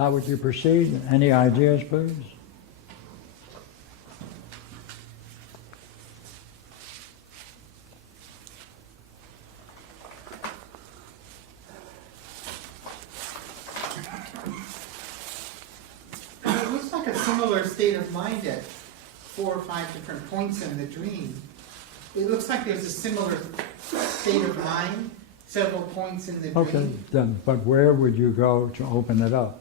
How would you proceed? Any ideas, please? It looks like a similar state of mind at 4 or 5 different points in the dream. It looks like there's a similar state of mind, several points in the dream. Okay, then, but where would you go to open it up?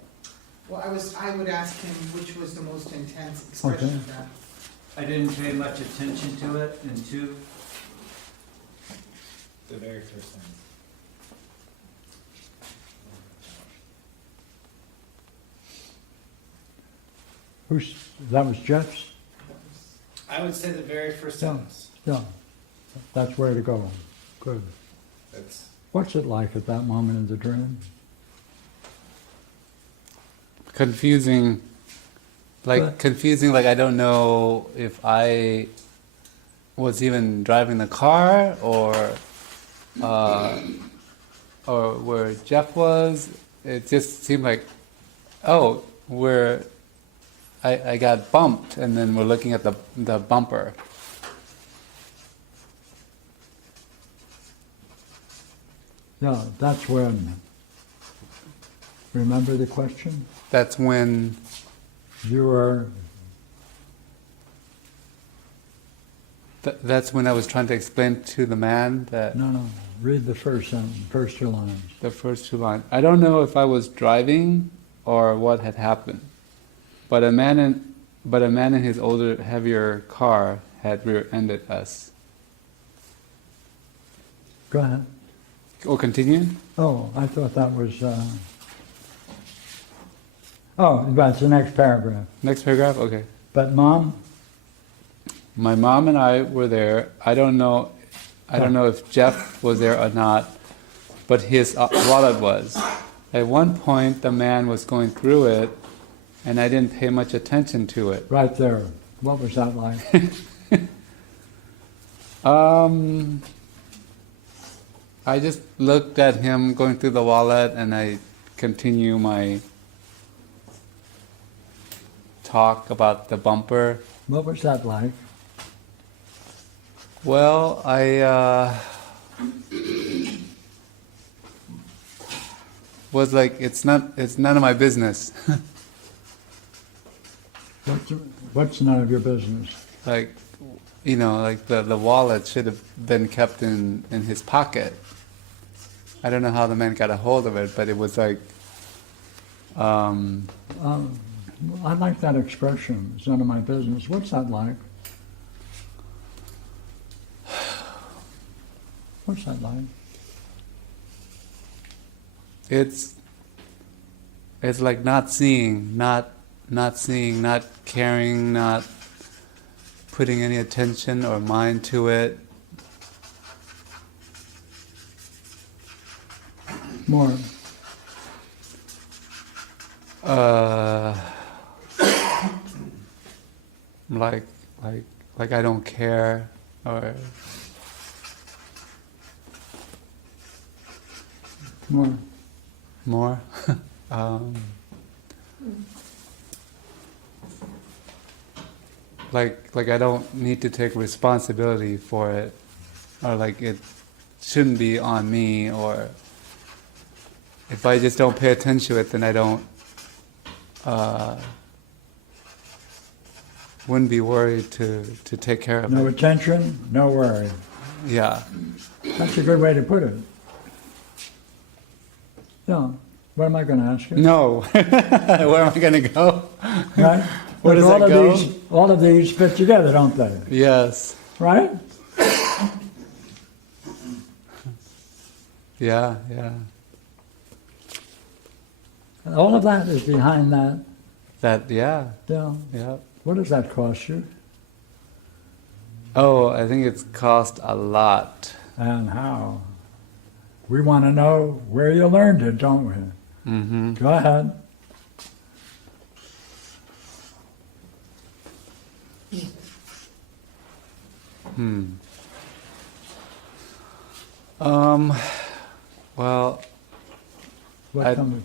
Well, I would ask him which was the most intense expression Okay. of that. I didn't pay much attention to it, and two, The very first time. That was Jeff's? I would say the very first Yeah. sentence. Yeah, that's where to go. Good. That's What's it like at that moment in the dream? confusing, What? confusing, like I don't know if I was even driving the car or where Jeff was. It just seemed like, oh, I got bumped, and then we're looking at the bumper. Yeah, that's when. Remember the question? That's when You were, that's when I was trying to explain to the man that no, read the first sentence, first 2 lines. the first 2 lines. I don't know if I was driving or what had happened, but a man in his older, heavier car had rear-ended us. Go ahead. Oh, continue? Oh, I thought that was, oh, that's the next paragraph. Next paragraph? Okay. But Mom, My mom and I were there. I don't know if Jeff was there or not, but his wallet was. At one point, the man was going through it, and I didn't pay much attention to it. right there, what was that like? I just looked at him going through the wallet, and I continue my talk about the bumper. What was that like? Well, I was like, it's none of my business. What's none of your business? Like, like the wallet should have been kept in his pocket. I don't know how the man got a hold of it, but it was like, I like that expression, it's none of my business. What's that like? What's that like? it's like not seeing, not caring, not putting any attention or mind to it. More. Like I don't care, or more. Like I don't need to take responsibility for it, or like it shouldn't be on me, or if I just don't pay attention to it, then I don't wouldn't be worried to take care of No it. attention, no worry. Yeah. That's a good way to put it. Yeah. What am I going to ask you? No. Where am I going to go? Right? Where But does that go? all of these fit together, don't they? Yes. Right? Yeah. And all of that is behind that. Yeah. Yeah. What does that cost you? Oh, I think it's cost a lot. And how? We want to know where you learned it, don't we? Mm-hmm. Go ahead. Well, What I- comes?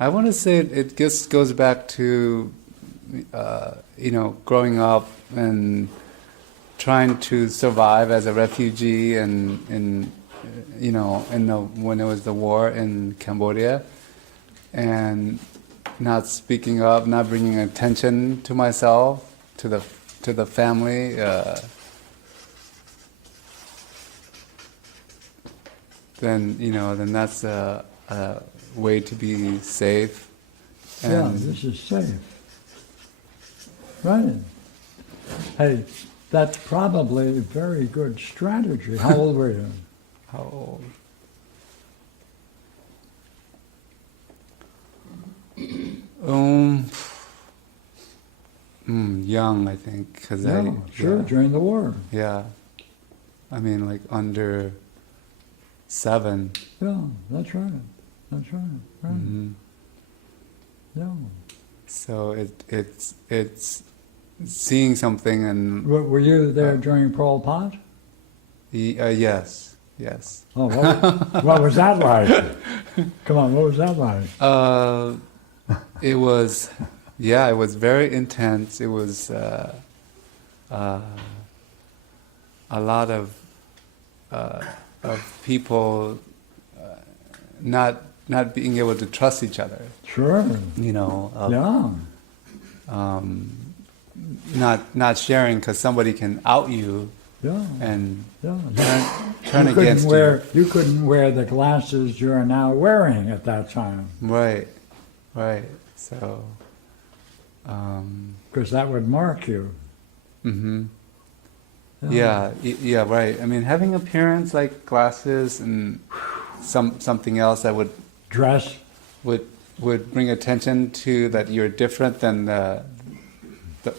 I want to say it just goes back to, growing up and trying to survive as a refugee and when it was the war in Cambodia, and not speaking up, not bringing attention to myself, to the family. Then that's a way to be safe. Yeah, And this is safe. Right. Hey, that's probably a very good strategy. How old were you? how old? Young, I think, because Yeah, sure, during the war. yeah, I mean, like under 7. Yeah, that's right. That's right. Right. hmm Yeah. So it's seeing something and Were you there during Pol Pot? yes. Oh, what was that like? Come on, what was that like? It was, it was very intense. It was a lot of people not being able to trust each other. Sure. Yeah. Yeah. Not sharing because somebody can out you Yeah. and Yeah. turn You couldn't against wear, you couldn't wear the glasses you're now wearing at that time, you. Right. So. because that would mark you. Mm-hmm. Yeah, right. I mean, having appearance like glasses and something else that would Dress. would bring attention to that you're different than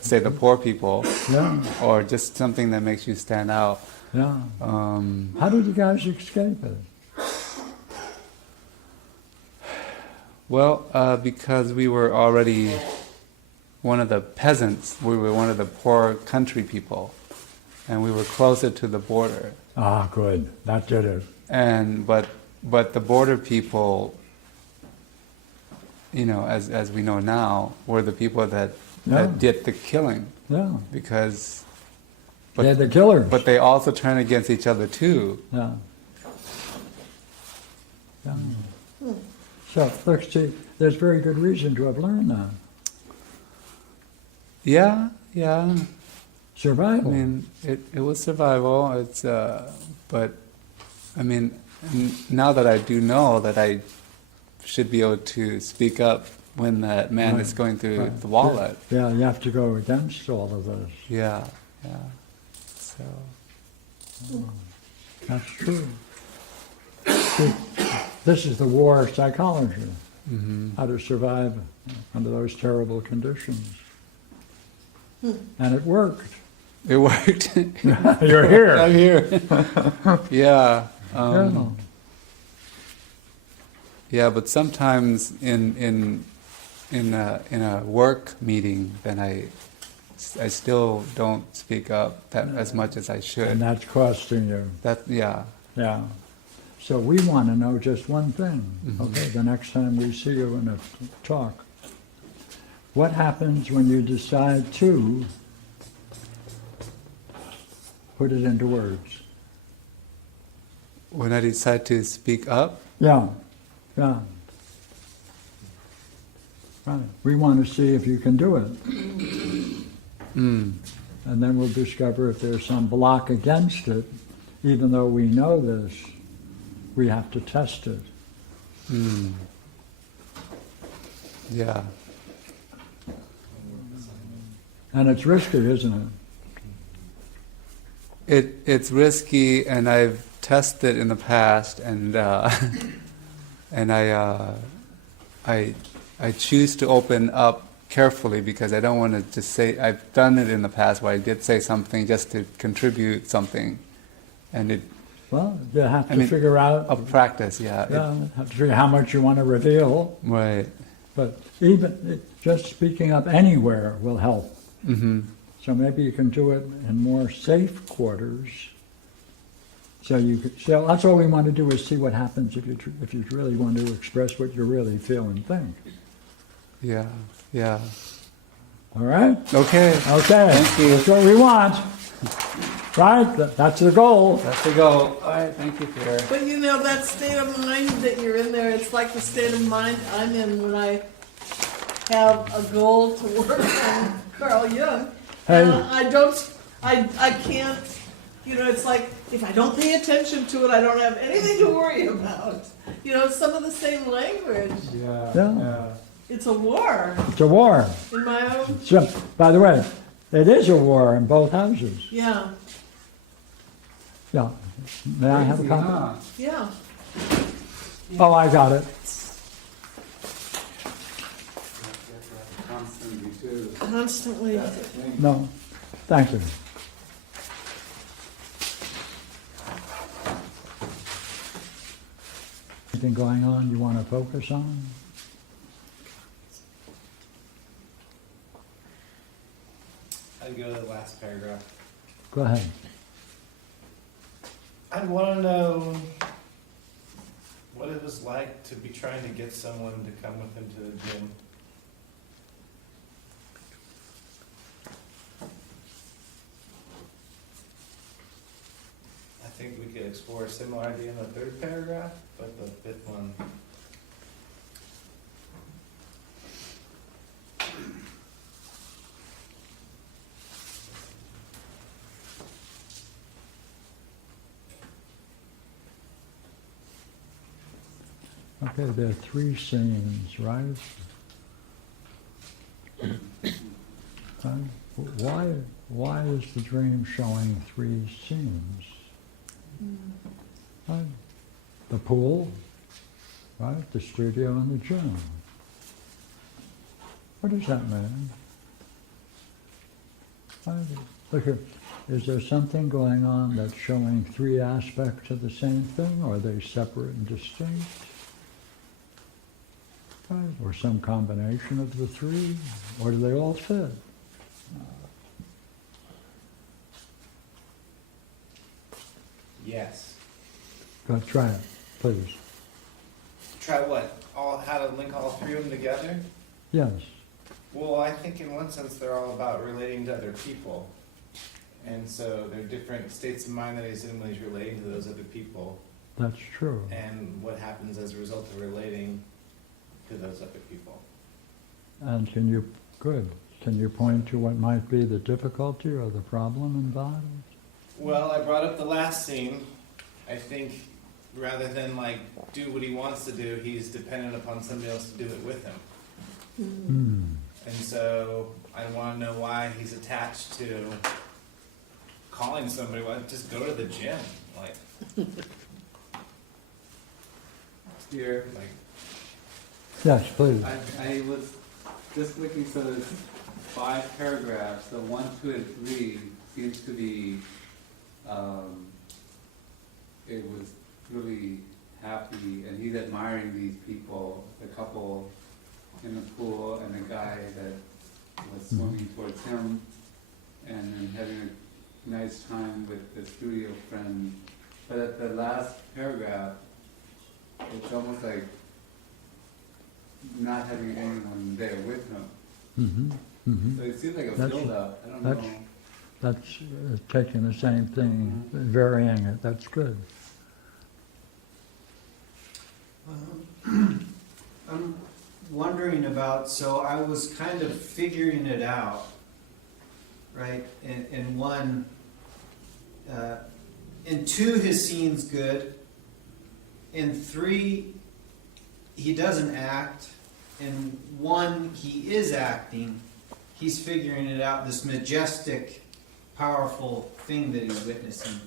say the poor people, Yeah. or just something that makes you stand out. Yeah. How did you guys escape it? Well, because we were already one of the peasants, we were one of the poor country people, and we were closer to the border. Ah, good. That did it. And but the border people, as we know now, were the people that did the killing, Yeah. because. They're the killers. But they also turn against each other too. Yeah. Yeah. So, look, see, there's very good reason to have learned that. Yeah. Survival. I mean, it was survival. It's but I mean, now that I do know that I should be able to speak up when that man is going through Right. the wallet. Yeah, you have to go against all of this. Yeah. So. That's true. See, this is the war psychology. Mm-hmm. How to survive under those terrible conditions. And it worked. It worked. You're here. I'm here. Yeah. Yeah, but sometimes in a work meeting, then I still don't speak up as much as I should. And that's costing you. Yeah. Yeah. So we want to know just one thing, Mm-hmm. okay, the next time we see you in a talk. What happens when you decide to put it into words? When I decide to speak up, Yeah. Right. We want to see if you can do it. And then we'll discover if there's some block against it. Even though we know this, we have to test it. Yeah. And it's risky, isn't it? It's risky, and I've tested in the past, and and I choose to open up carefully because I don't want to just say. I've done it in the past where I did say something just to contribute something, and it Well, you have to figure out. of practice, yeah. Have to figure how much you want to reveal. Right. But even just speaking up anywhere will help. Mm-hmm. So maybe you can do it in more safe quarters So so that's all we want to do is see what happens if you really want to express what you really feel and think. Yeah, yeah. All right? Okay, Okay. Thank you. That's what we want. Right? That's the goal. that's the goal. All right, thank you, Pierre. But you know, that state of mind that you're in there, it's like the state of mind I'm in when I have a goal to work on Carl Jung. Hey. I can't, you know, it's like, if I don't pay attention to it, I don't have anything to worry about. You know, some of the same language. Yeah, Yeah. It's a war It's a war. in my own, So, by the way, it is a war in both houses. yeah, Yeah. May I have a Crazy, copy? huh? yeah. Oh, I got it. Constantly, too. Constantly. That's the thing. No, thank you. Anything going on you want to focus on? I'd go to the last paragraph. Go ahead. I'd want to know what it was like to be trying to get someone to come with him to the gym. I think we could explore a similar idea in the third paragraph, but the fifth one. Okay, there are 3 scenes, right? Why is the dream showing 3 scenes? Right? The pool, right? The studio and the gym. What does that mean? Right? Look here, is there something going on that's showing 3 aspects of the same thing, or are they separate and distinct? Right? Or some combination of the 3, or do they all fit? Yes. Go try it, please. Try what? How to link all 3 of them together? Yes. Well, I think in one sense they're all about relating to other people. And so they're different states of mind that he's in when he's relating to those other people. That's true. And what happens as a result of relating to those other people. And can you point to what might be the difficulty or the problem involved? Well, I brought up the last scene. I think rather than like do what he wants to do, he's dependent upon somebody else to do it with him. Hmm. And so I want to know why he's attached to calling somebody. Well, just go to the gym. Like, Here, like Yes, please. I was just looking, so there's 5 paragraphs, so 1, 2, and 3 seems to be, it was really happy, and he's admiring these people, the couple in the pool, and the guy that was swimming towards him, and then having a nice time with the studio friend. But at the last paragraph, it's almost like not having anyone there with him. Mm-hmm. Mm-hmm. So it seems like a That's- build-up. I don't that's- know. That's taking the same thing, varying it. That's good. I'm wondering about, so I was kind of figuring it out, right? In 1, in 2, his scene's good. In 3, he doesn't act. In 1, he is acting. He's figuring it out, this majestic, powerful thing that he's witnessing.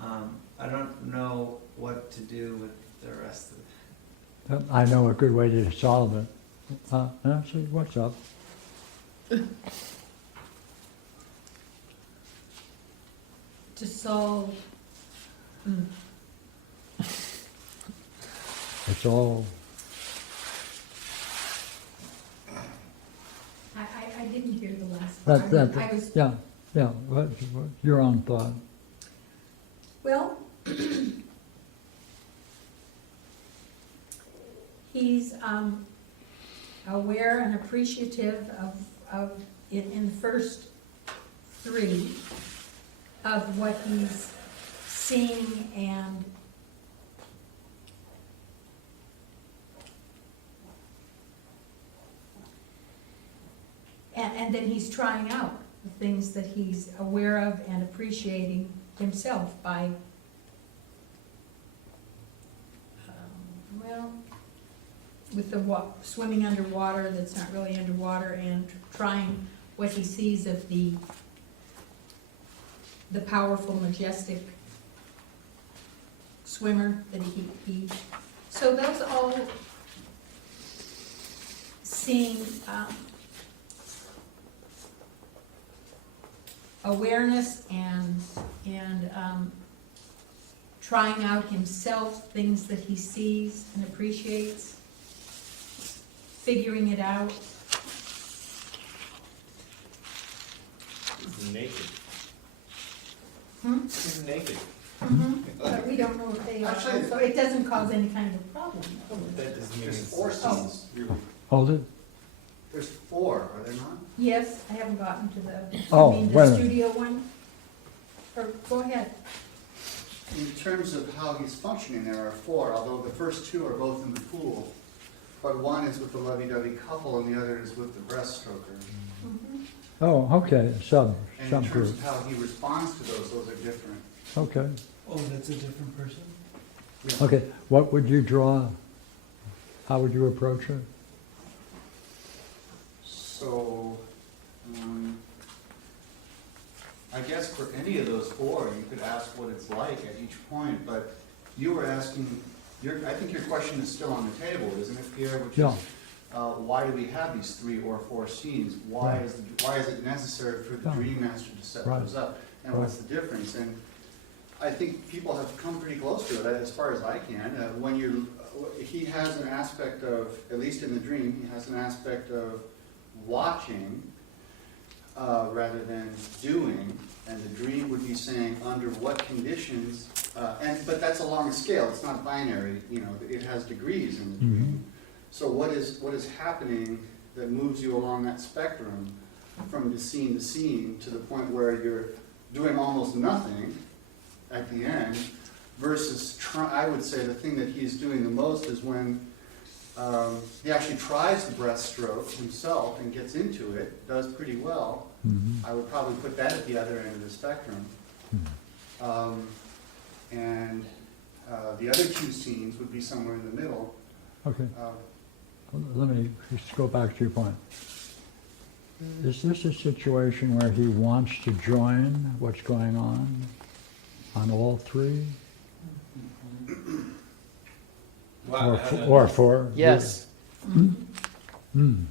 I don't know what to do with the rest of it. I know a good way to solve it. Nancy, what's up? To solve, It's all, I didn't hear the last part. I was, yeah, your own thought. Well, he's aware and appreciative of in the first three of what he's seeing and then he's trying out the things that he's aware of and appreciating himself by, well, with the swimming underwater that's not really underwater, and trying what he sees of the powerful, majestic swimmer that he so those all seeing awareness and trying out himself things that he sees and appreciates, figuring it out. He's naked. Hmm? He's naked. But we don't know if they are, Actually- so it doesn't cause any kind of a problem. That doesn't mean There's it's. 4 scenes, really. Hold it. There's 4, are there not? Yes, I haven't gotten to the, Oh, I mean, wait a the minute. studio one. Or, go ahead. In terms of how he's functioning, there are 4, although the first 2 are both in the pool. But one is with the lovey-dovey couple and the other is with the breaststroker. Mhm. Oh, okay, And in terms subgroup. of how he responds to those are different. Okay, Oh, that's a different person? okay. What would you draw? How would you approach it? So, I guess for any of those 4, you could ask what it's like at each point, but you were asking, I think your question is still on the table, isn't it, Pierre? Which Yeah. is, why do we have these 3 or 4 scenes? Why Right. is it necessary for the Yeah. Dream Master to set Right. those up? And what's the difference? And I think people have come pretty close to it, as far as I can. He has an aspect of, at least in the dream, he has an aspect of watching rather than doing, and the dream would be saying under what conditions, but that's along a scale, it's not binary, it has degrees in the dream. So what is happening that moves you along that spectrum from the scene to the point where you're doing almost nothing at the end, versus I would say the thing that he's doing the most is when he actually tries the breaststroke himself and gets into it, does pretty well. Mhm. I would probably put that at the other end of the spectrum. And the other 2 scenes would be somewhere in the middle. Okay, Um, let me just go back to your point. Is this a situation where he wants to join what's going on all 3? Or 4? Yes. Hmm.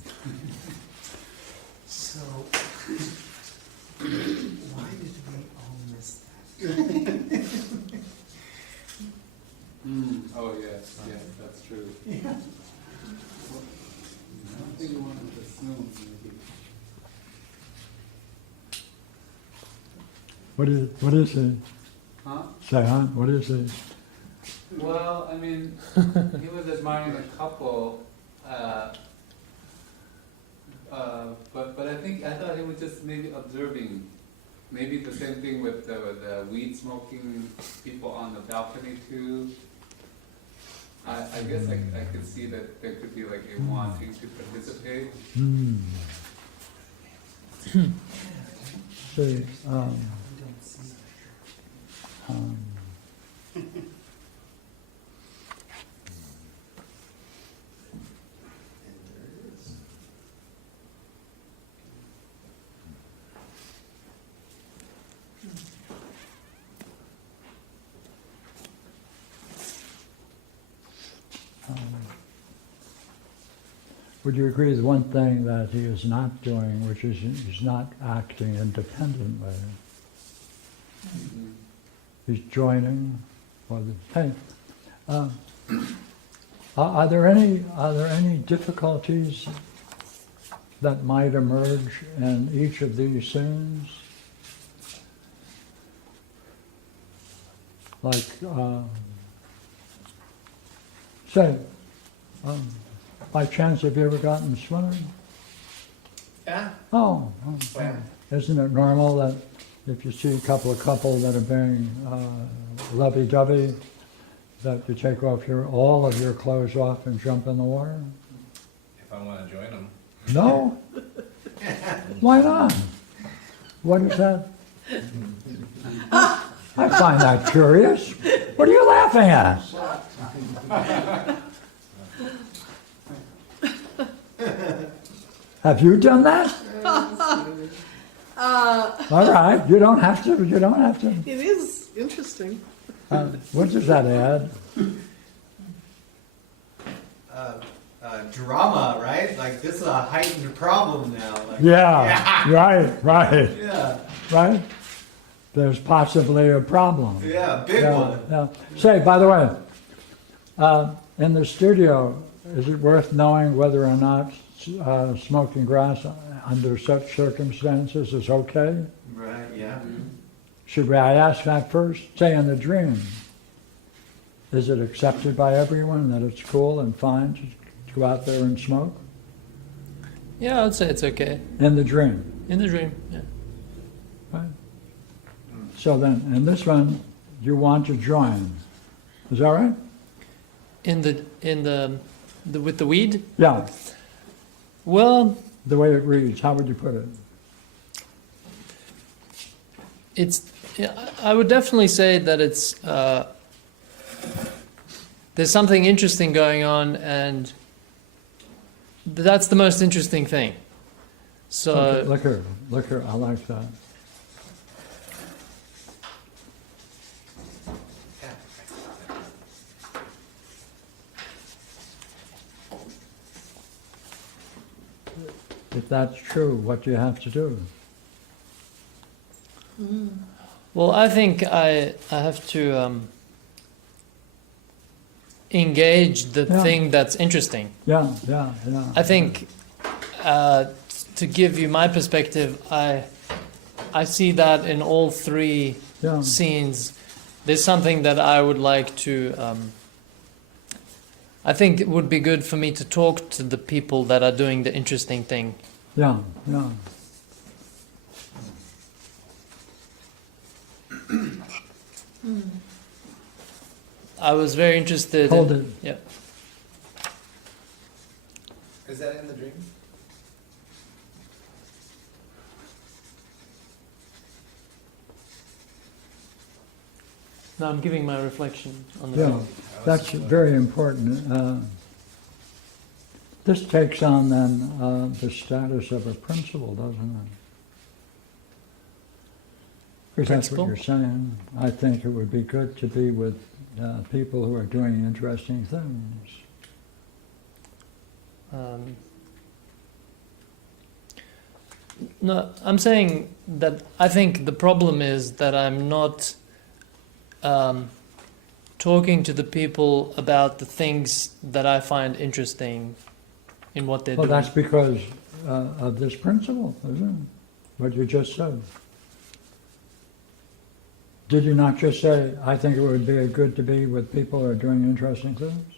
So, why did we all miss that? Oh, yes, yes, that's true. I don't think we wanted to assume maybe. What is it? Huh? Sayon, what is it? Well, I mean, he was admiring a couple, but I thought he was just maybe observing, maybe the same thing with the weed smoking people on the balcony too. I guess I could see that there could be like a wanting to participate. Hmm. See, We don't see that. would you agree with one thing that he is not doing, which is he's not acting independently? He's joining for the, hey, are there any difficulties that might emerge in each of these scenes? Like, say, by chance, have you ever gotten swimming? Yeah. Oh, When? isn't it normal that if you see a couple that are being lovey-dovey, that you take off all of your clothes off and jump in the water? If I want to join them. No? Why not? What is that? I find that curious. What are you laughing at? Have you done that? All right, you don't have to. You don't have to. It is interesting. What does that add? Drama, right? Like this is a heightened problem now. Like, Yeah, right, yeah, right. There's possibly a problem. yeah, big Yeah, one. yeah. Say, by the way, in the studio, is it worth knowing whether or not smoking grass under such circumstances is okay? Right, yeah. Should I ask that first? Say in the dream, is it accepted by everyone that it's cool and fine to go out there and smoke? Yeah, I'd say it's okay. In the dream, In the dream, yeah. right? So then, in this one, you want to join. Is that right? In the with the weed? Yeah, Well, the way it reads, how would you put it? I would definitely say that it's there's something interesting going on, and that's the most interesting thing. So Look here, I like that. If that's true, what do you have to do? well, I think I have to engage the Yeah. thing that's interesting. Yeah. I think to give you my perspective, I see that in all three Yeah, scenes. There's something that I would like to. I think it would be good for me to talk to the people that are doing the interesting thing. yeah. I was very interested. Hold in, it. Yeah. Is that in the dream? No, I'm giving my reflection on the Yeah, film. that's very important. This takes on then the status of a principle, doesn't it? Because that's what Principle? you're saying. I think it would be good to be with people who are doing interesting things. No, I'm saying that I think the problem is that I'm not talking to the people about the things that I find interesting in what they're Well, doing. that's because of this principle, isn't it? What you just said. Did you not just say, I think it would be good to be with people who are doing interesting things?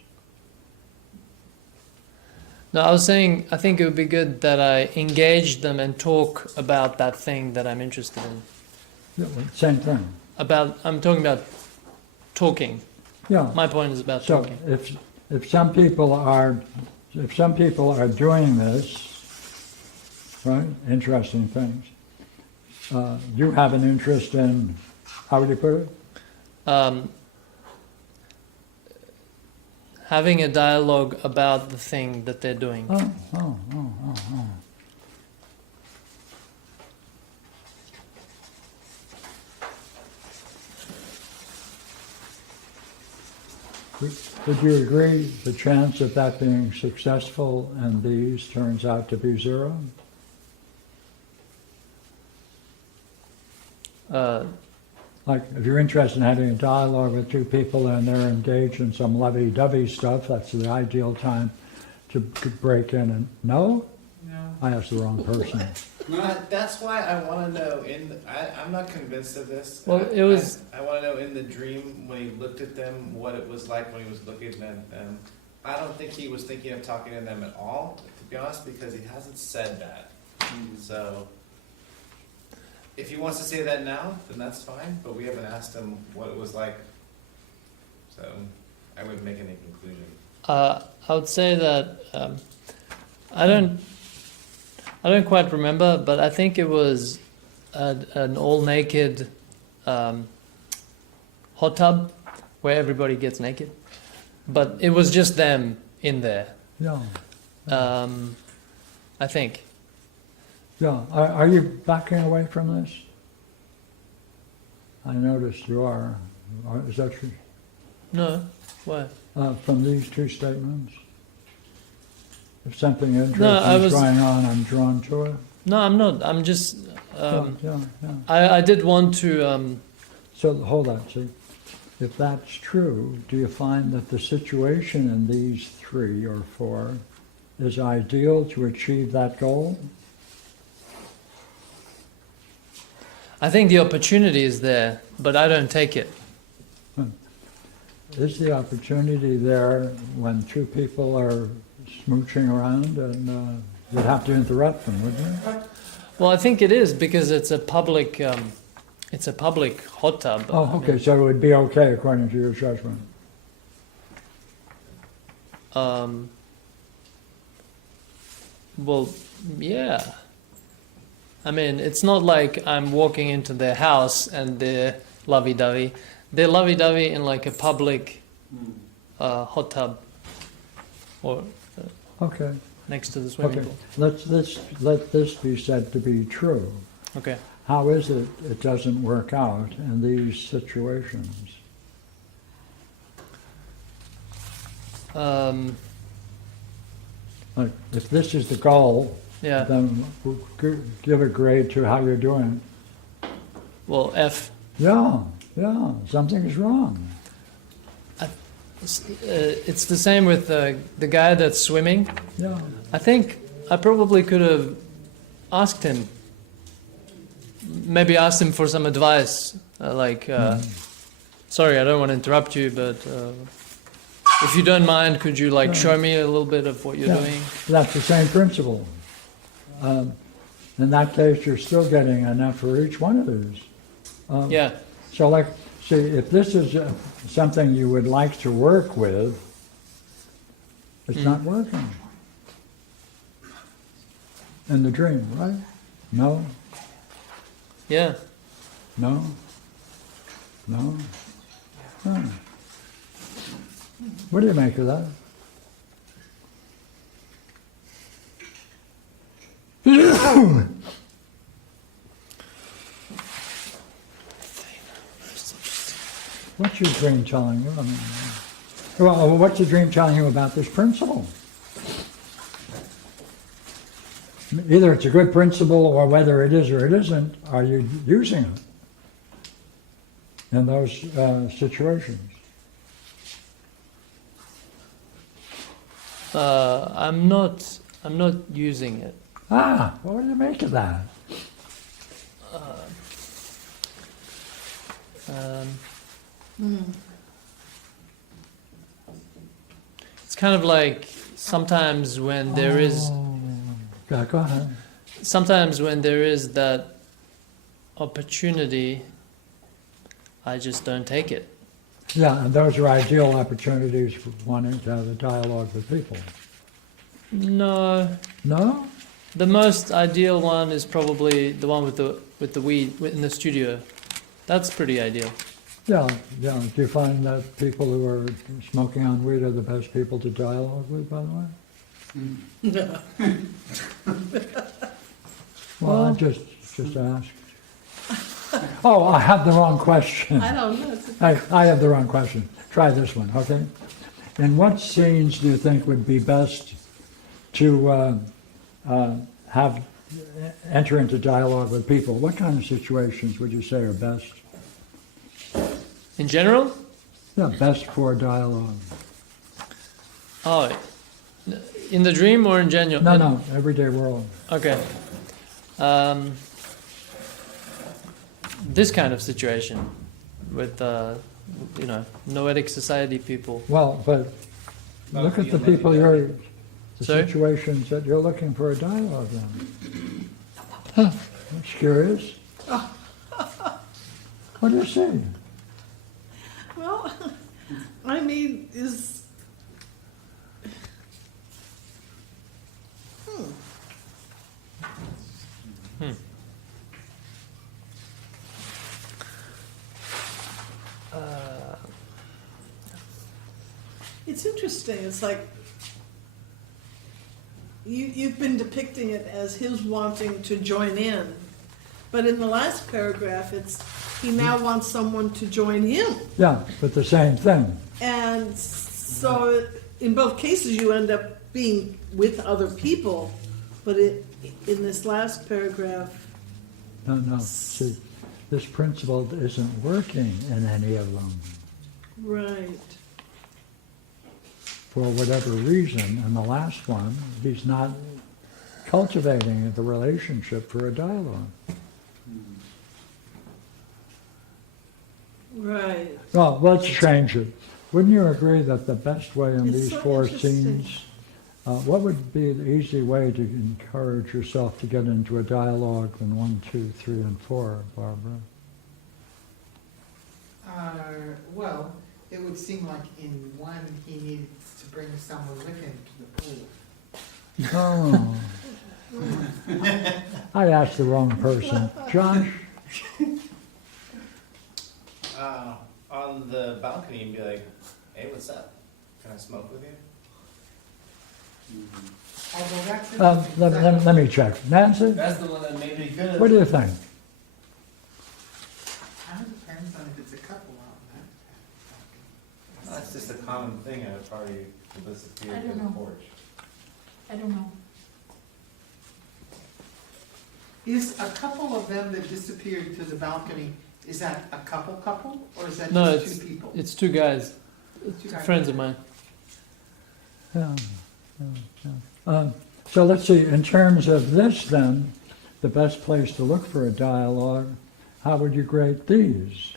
No, I was saying I think it would be good that I engage them and talk about that thing that I'm interested in. Yeah, well, same thing. I'm talking about talking. Yeah. My point is about So talking. if some people are doing this, right, interesting things, you have an interest in, how would you put it? Having a dialogue about the thing that they're doing. Oh. Would you agree the chance of that being successful and these turns out to be zero? Like, if you're interested in having a dialogue with two people and they're engaged in some lovey-dovey stuff, that's the ideal time to break in and, no? No. I asked the wrong person. That's why I want to know. I'm not convinced of this. Well, it was- I want to know in the dream when he looked at them, what it was like when he was looking at them. I don't think he was thinking of talking to them at all, to be honest, because he hasn't said that. So, if he wants to say that now, then that's fine. But we haven't asked him what it was like, so I wouldn't make any conclusion. I would say that I don't quite remember, but I think it was an all naked hot tub where everybody gets naked, but it was just them in there. Yeah, I think. yeah. Are you backing away from this? I noticed you are. Is that true? No, why? From these two statements? If something interesting I is was- going on, I'm drawn to it. No, I'm not. I'm just. Yeah. I did want to. So hold on, see, if that's true, do you find that the situation in these 3 or 4 is ideal to achieve that goal? I think the opportunity is there, but I don't take it. Is the opportunity there when 2 people are smooching around and you'd have to interrupt them, wouldn't you? Well, I think it is because it's a public. It's a public hot tub. Oh, okay, so it would be okay according to your judgment. Well, yeah. I mean, it's not like I'm walking into their house and they're lovey-dovey. They're lovey-dovey in like a public hot tub or Okay, next to the swimming okay. pool. Let this be said to be true. Okay. How is it doesn't work out in these situations? Like, if this is the goal, Yeah. then give a grade to how you're doing. Well, F. Yeah, something's wrong. It's the same with the guy that's swimming. Yeah, I think I probably could have asked him. Maybe asked him for some advice, sorry, I don't want to interrupt you, but if you don't mind, could you show me a little bit of what you're Yeah. doing? that's the same principle. In that case, you're still getting an F for each one of these. Yeah. So see, if this is something you would like to work with, it's not working. In the dream, right? No, Yeah. no. Huh. What do you make of that? What's your dream telling you? I mean, well, what's the dream telling you about this principle? Either it's a good principle, or whether it is or it isn't, are you using it in those situations? I'm not using it. What do you make of that? It's kind of like sometimes when there is Yeah, go ahead. sometimes when there is that opportunity, I just don't take it. Yeah, and those are ideal opportunities for wanting to have a dialogue with people. No, No? the most ideal one is probably the one with the weed in the studio. That's pretty ideal. Yeah. Do you find that people who are smoking on weed are the best people to dialogue with, by the way? Well, I just asked. Oh, I have the wrong question. I don't know. I have the wrong question. Try this one, okay? In what scenes do you think would be best to enter into dialogue with people? What kind of situations would you say are best? In general? Yeah, best for dialogue. Oh, in the dream or in general? No, everyday world. Okay. this kind of situation with Noetic society people. Well, but look at the people the Sorry? situations that you're looking for a dialogue in. Huh, that's curious. What do you see? Well, I mean, it's interesting. It's like you've been depicting it as his wanting to join in, but in the last paragraph, he now wants someone to join him. Yeah, but the same thing. And so in both cases, you end up being with other people, but in this last paragraph, No, see, this principle isn't working in any of them right. for whatever reason. In the last one, he's not cultivating the relationship for a dialogue. Right. Well, let's change it. Wouldn't you agree that the best way in It's these so four interesting. scenes, what would be the easy way to encourage yourself to get into a dialogue in 1, 2, 3, and 4, Barbara? Well, it would seem like in one, he needed to bring someone with him to the pool. Oh. I asked the wrong person. Josh? On the balcony and be like, hey, what's up? Can I smoke with you? Although that's Let me check. Nancy, That's the one that made me good. what do you think? kind of depends on if it's a couple out in that. That's just a common thing at a party to disappear I to don't the know. porch. I don't know. Is a couple of them that disappeared to the balcony, is that a couple, or is that No, just two people? It's two guys, Two guys. friends of mine. Yeah. So let's see, in terms of this then, the best place to look for a dialogue, how would you grade these?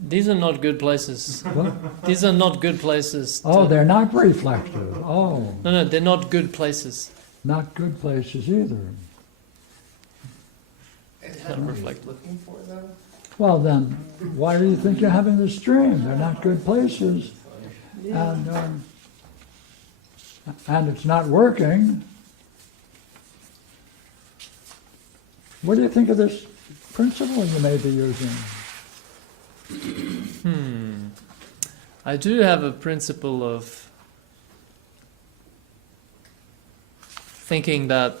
These are not good places. What? These are not good places. Oh, they're not reflective. Oh, No, they're not good places. not good places either. And Not what are you reflective. looking for though? Well then, why do you think you're having this dream? They're not good places. Yeah. And it's not working. What do you think of this principle you may be using? I do have a principle of thinking that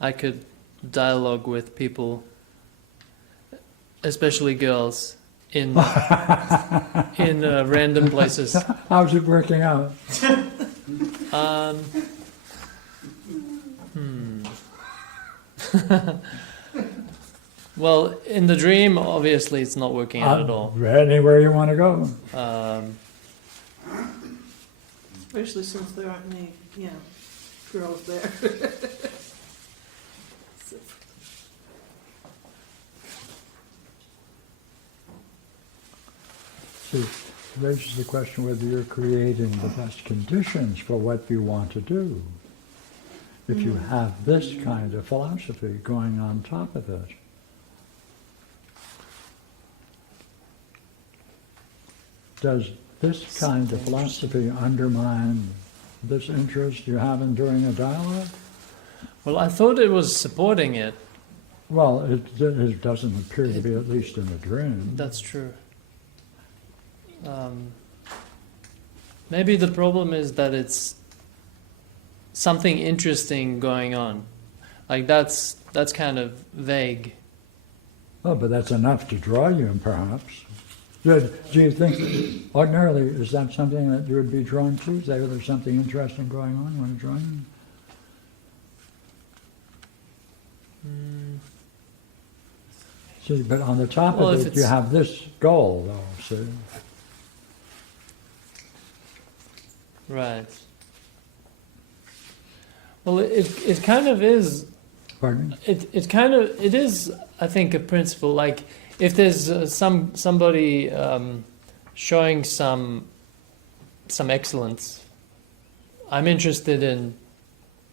I could dialogue with people, especially girls, in random places. How's it working out? Well, in the dream, obviously, it's not working out at all. Anywhere you want to go. Especially since there aren't any, girls there. See, it raises the question whether you're creating the best conditions for what you want to do. If you have this kind of philosophy going on top of it. Does this kind of philosophy undermine this interest you have in doing a dialogue? Well, I thought it was supporting it. Well, it doesn't appear to be, at least in the dream. That's true. Maybe the problem is that it's something interesting going on. Like that's kind of vague. Oh, but that's enough to draw you in, perhaps. Do you think, ordinarily, is that something that you would be drawn to? Say, there's something interesting going on, you want to join? See, but on the top Well, of if it, you it's- have this goal, though, see? Right. Well, it kind of is Pardon me? It kind of it is, I think, a principle. Like if there's somebody showing some excellence, I'm interested in.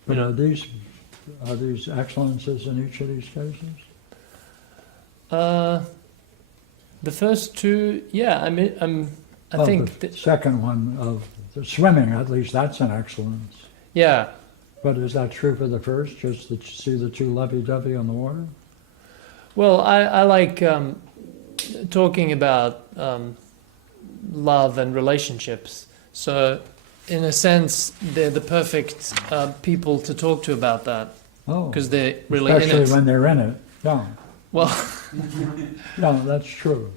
But are these excellences in each of these cases? The first two, yeah. I mean, I Well, think. the second one of the swimming, at least that's an excellence. Yeah. But is that true for the first, just to see the two lovey-dovey on the water? Well, I like talking about love and relationships. So, in a sense, they're the perfect people to talk to about that Oh, because they're really in especially it. when they're in it. Yeah, Well, yeah, that's true.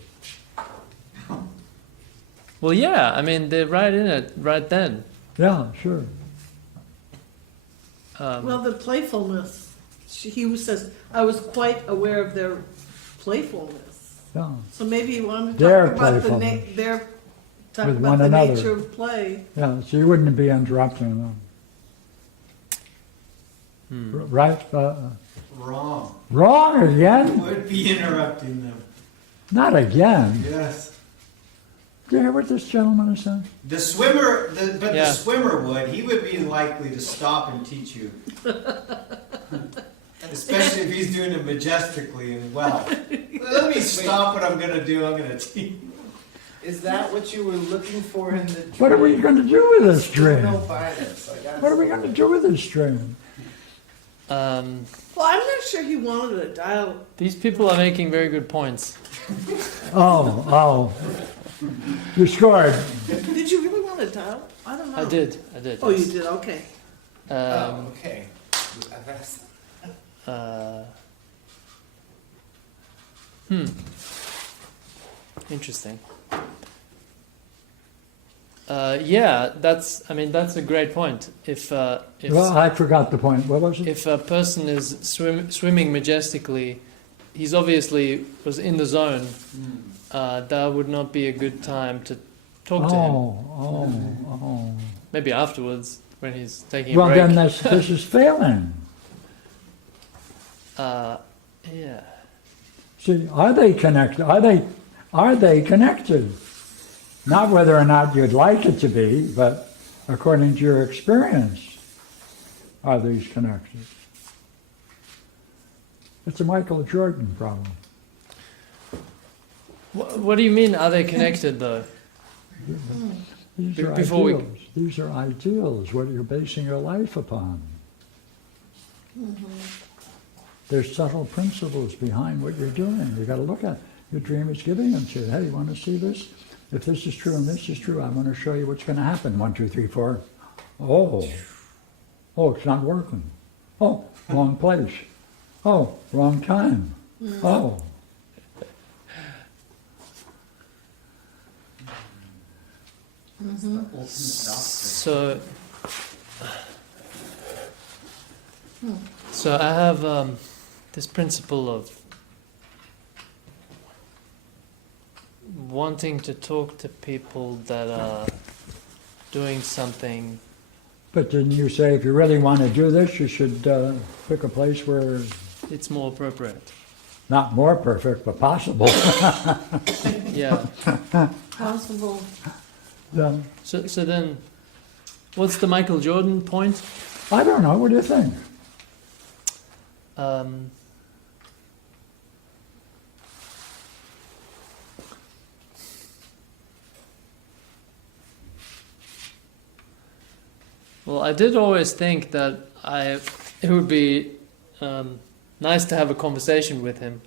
well, yeah. I mean, they're right in it right then. Yeah, sure. Well, the playfulness, he says, I was quite aware of their playfulness. Yeah, So maybe you want to Their talk about playfulness. their, talk With about one the another. nature of play. yeah. So you wouldn't be interrupting them, right? Wrong. Wrong You again? would be interrupting them. Not again. Yes. Do you hear what this gentleman is saying? The swimmer, the Yeah. swimmer would. He would be likely to stop and teach you. Especially if he's doing it majestically and well. Let me stop what I'm going to do. I'm going to teach. Is that what you were looking for in the dream? What are we going to do with this dream? No violence. I gotta What are we say. going to do with this dream? Well, I'm not sure he wanted a dial. These people are making very good points. Oh. You scored. Did you really want a dial? I don't know. I did. Oh, you yes. did, okay. Oh, okay. That's- Interesting. Yeah, that's a great point. If Well, I forgot the point. What was it? if a person is swimming majestically, he's obviously was in the zone. That would not be a good time to talk to him. Oh. Maybe afterwards when he's taking a Well, break. then this is failing. Yeah. See, are they connected? Are they connected? Not whether or not you'd like it to be, but according to your experience, are these connected? It's a Michael Jordan problem. What do you mean? Are they connected though? These are Before we- ideals. These are ideals, what you're basing your life upon. There's subtle principles behind what you're doing. You've got to look at. Your dream is giving them to you. Hey, you want to see this? If this is true and this is true, I'm going to show you what's going to happen. 1, 2, 3, 4. Oh, it's not working. Oh, wrong place. Oh, wrong time. Oh. So I have this principle of wanting to talk to people that are doing something. But didn't you say if you really want to do this, you should pick a place where It's more appropriate. not more perfect, but possible? Yeah. Possible. Then, So then, what's the Michael Jordan point? I don't know. What do you think? Well, I did always think that it would be nice to have a conversation with him.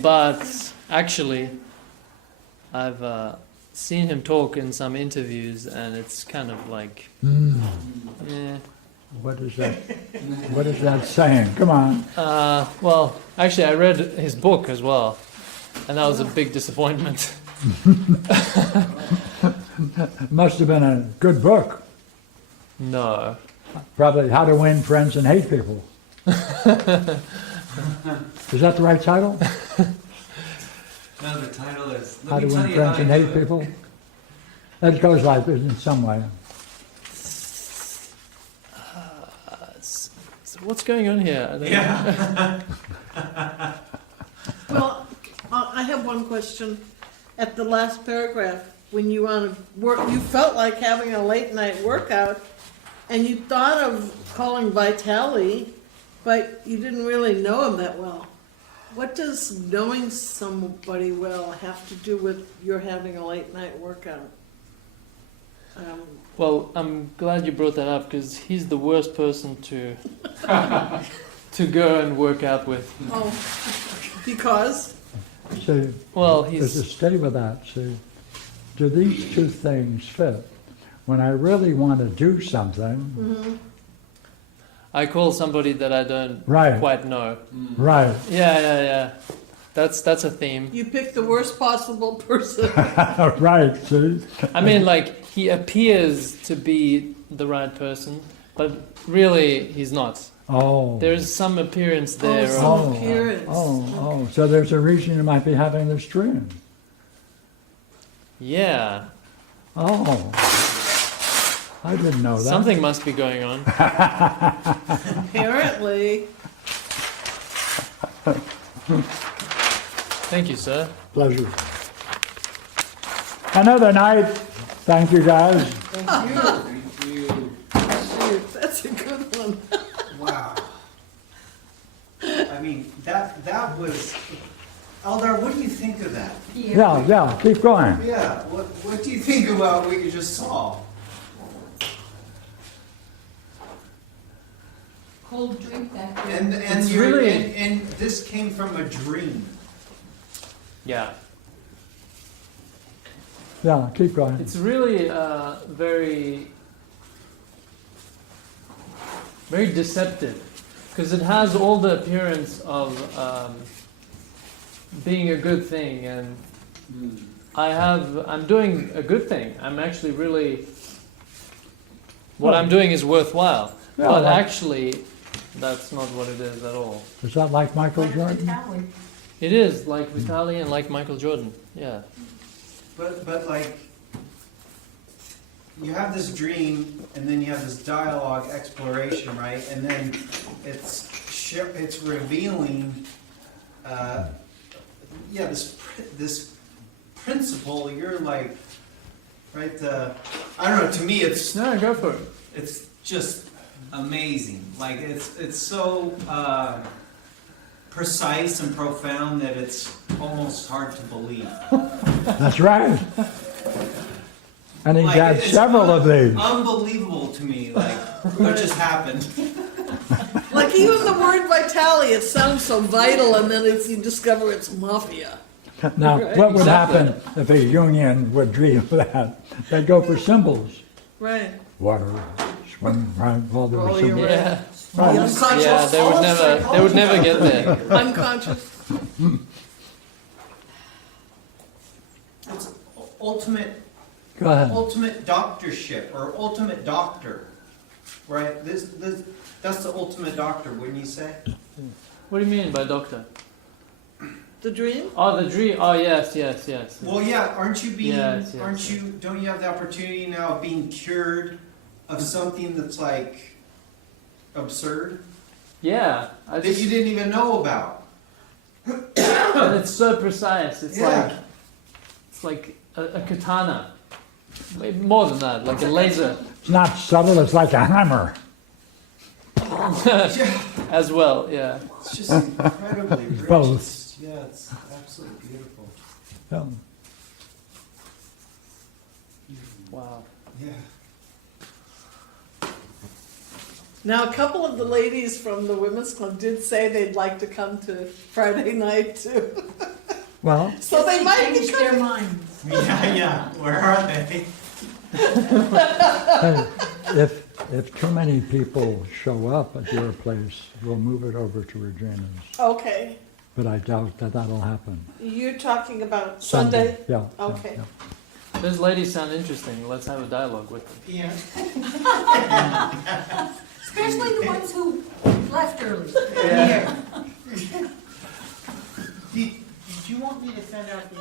But actually, I've seen him talk in some interviews, and it's kind of like, eh. What is that? What is that saying? Come on. Well, actually, I read his book as well, and that was a big disappointment. Must have been a good book. No. Probably How to Win Friends and Hate People. Is that the right title? No, the title is. How Let to me Win tell you Friends how and I Hate do it. People? It goes like this in some way. what's going on here? I don't know. Well, I have one question. At the last paragraph, when you want to work, you felt like having a late night workout, and you thought of calling Vitali, but you didn't really know him that well. What does knowing somebody well have to do with your having a late night workout? Well, I'm glad you brought that up because he's the worst person to to go and work out with. Oh, because? See, Well, to he's stay with that, see, do these two things fit? When I really want to do something, I call somebody that I don't right, quite know. right, Yeah. That's a theme. You pick the worst possible person. right, see? I mean, like he appears to be the right person, but really he's not. Oh. There's some appearance there. some of, Oh, appearance. oh, so there's a reason you might be having this dream. yeah, Oh, I didn't know that. something must be going on. Apparently. Thank you, sir. Pleasure. Another night. Thank you, guys. Thank you. Shoot, that's a good one. Wow. I mean, that was, Eldar, what do you think of that? Yeah, keep going. Yeah, what do you think about what you just saw? Cold drink that day. And It's you're, really- and this came from a dream. Yeah, Yeah, keep going. it's really very, very deceptive because it has all the appearance of being a good thing, and I'm doing a good thing. I'm actually really, what I'm doing is worthwhile, Yeah, but like- actually, that's not what it is at all. Is that like Michael Jordan? Vitaly. It is like Vitaly and like Michael Jordan. Yeah. But like, you have this dream, and then you have this dialogue exploration, right? And then it's revealing, this principle. You're like, right? I don't know. To me, it's No, go for it. it's just amazing. Like it's so precise and profound that it's almost hard to believe. That's right. And he Like, got it's several of these. Unbelievable to me, like what just happened. Like even the word Vitali, it sounds so vital, and then you discover it's mafia. Now, what would Exactly. happen if a Jungian would dream that? They'd go for symbols. Right. Water, swim, right, all the Oh, you're symbols. Yeah. The Right. unconscious. Yeah, they would never get there. Unconscious. It's ultimate Go ahead. ultimate doctorship or ultimate doctor, right? That's the ultimate doctor, wouldn't you say? What do you mean by doctor? The dream? Oh, the dream. Oh, yes. Well, yeah. Aren't you being? Yes, aren't you? Don't you have the opportunity now of being cured of something that's like absurd Yeah. I that you just, didn't even know about? and it's so precise. It's Yeah. like a katana. Maybe more than that, like a laser It's not subtle, it's like a hammer. Yeah. as well. Yeah. It's just incredibly rich. Both. Yeah, it's absolutely beautiful. Yeah. Wow. Yeah. Now, a couple of the ladies from the women's club did say they'd like to come to Friday night too. Well, So they might be Change their coming. minds. Yeah. Where are they? hey, if too many people show up at your place, we'll move it over to Regina's. Okay, But I doubt that that'll happen. you're talking about Sunday? Yeah. yeah, Okay. yeah. Those ladies sound interesting. Let's have a dialogue with them. Pierre, Especially the ones who left early. Pierre. Did you want me to send out the